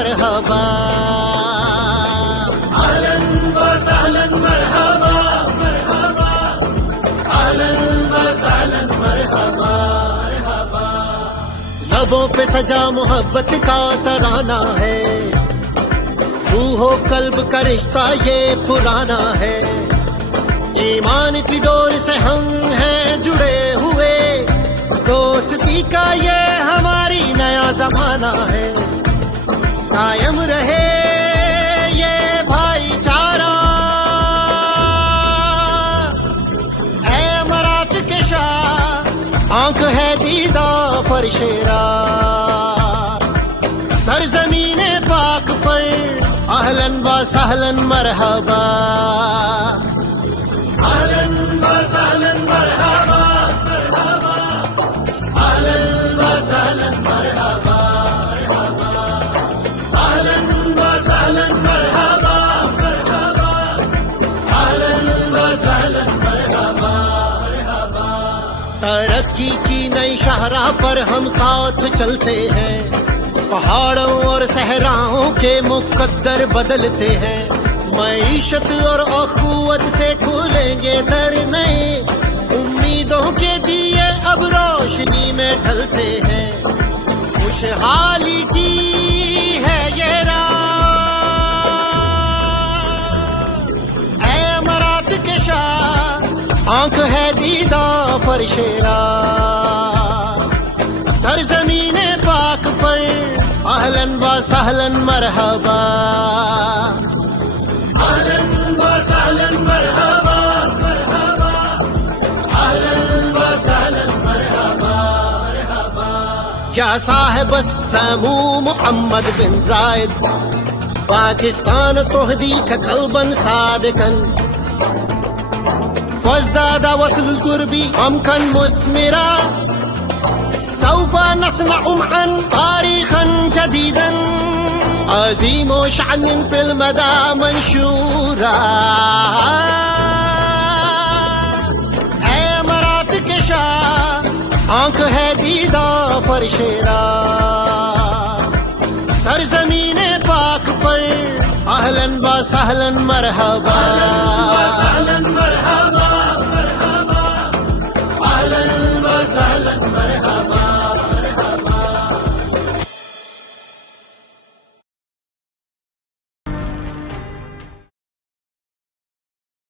مرحبا اهلا وسهلا مرحبا مرحبا اهلا وسهلا مرحبا مرحبا. لبوں پہ سجا محبت کا ترانہ ہے، روح و قلب کا رشتہ یہ پرانا ہے. ایمان کی ڈور سے ہم ہیں جڑے ہوئے، دوستی کا یہ ہماری نیا زمانہ ہے. قائم رہے یہ بھائی چارہ، اے مرات کے شاہ آنکھ ہے دیدہ فرشیرا. سرزمین پاک پر اہلاً و سہلاً مرحبا. اهلا وسهلا مرحبا مرحبا اهلا وسهلا مرحبا مرحبا اهلا وسهلا مرحبا مرحبا اهلا وسهلا مرحبا مرحبا. ترقی کی نئی شاہراہ پر ہم ساتھ چلتے ہیں، پہاڑوں اور صحراؤں کے مقدر بدلتے ہیں. معیشت اور اخوت سے کھولیں گے در نئے، امیدوں کے دیے اب روشنی میں ڈھلتے ہیں. خوشحالی کی ہے یہ راہ، اے مرات کے شاہ آنکھ ہے دیدہ فرشیرا. سرزمین پاک پر اہلاً و سہلاً مرحبا. اهلا وسهلا مرحبا مرحبا اهلا وسهلا مرحبا مرحبا. یا صاحب السمو محمد بن زائد، پاکستان تهديك قلبا صادقا، فازداد وصل القرب عمقا مثمرا، سوف نصنع معا تاريخا جديدا عظیم و شأن فی المدى منشورا. اے مرات کے شاہ آنکھ ہے دیدہ فرشیرا. سرزمین پاک پر اہلاً و سہلاً مرحبا. وسهلا مرحبا